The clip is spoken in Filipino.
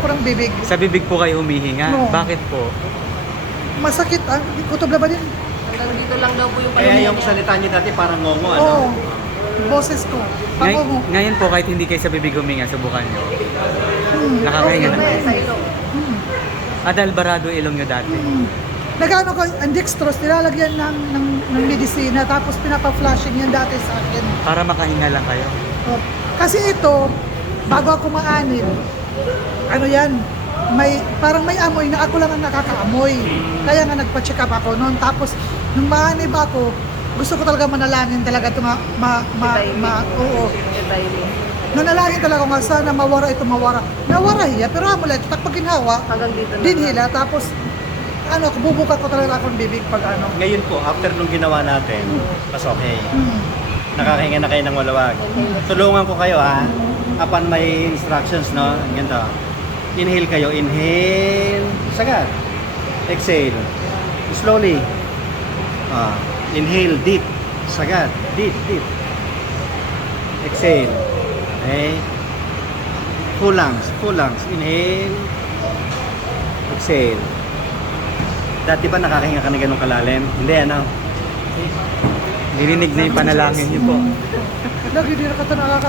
ako ng bibig. Sa bibig po kayo humihinga? No. Bakit po? Masakit, kutob na ba din? Hanggang dito lang daw po yung Kaya paluhin yung niya. salita niyo dati parang ngongo, ano? Oo. Boses ko. Pangongo. Ngayon po, kahit hindi kayo sa bibig huminga, subukan nyo. Nakakahinga Okay. na. May sa ilong. Adal barado ilong nyo dati. Nagano ko, ang dextrose, nilalagyan ng medisina, tapos pinapa-flushing yan dati sa akin. Para makahinga lang kayo. Oh. Kasi ito, bago ako maanin, ano yan, parang may amoy na ako lang ang nakakaamoy. Kaya nga nagpa-check up ako noon. Tapos, nung maanib ako, gusto ko talaga manalangin talaga ito nga, oo. Nanalangin talaga ko nga, sana mawara ito, mawara. Nawara hiya, pero amulet, pag ginawa, Hanggang dito na. dinhila, tapos, bubuka ko talaga akong bibig pag ano. Ngayon po, after nung ginawa natin, mas okay. Nakakahinga na kayo ng malawag. Tulungan ko kayo ha. Upon may instructions, no? Ganito. Inhale kayo. Inhale. Sagad. Exhale. Slowly. Inhale. Deep. Sagad. Deep. Deep. Exhale. Okay. Full lungs. Full lungs. Inhale. Exhale. Dati ba nakakahinga ka na ganun kalalim? Hindi, ano? Dininig na yung panalangin nyo po. Lagi din nakata nakaka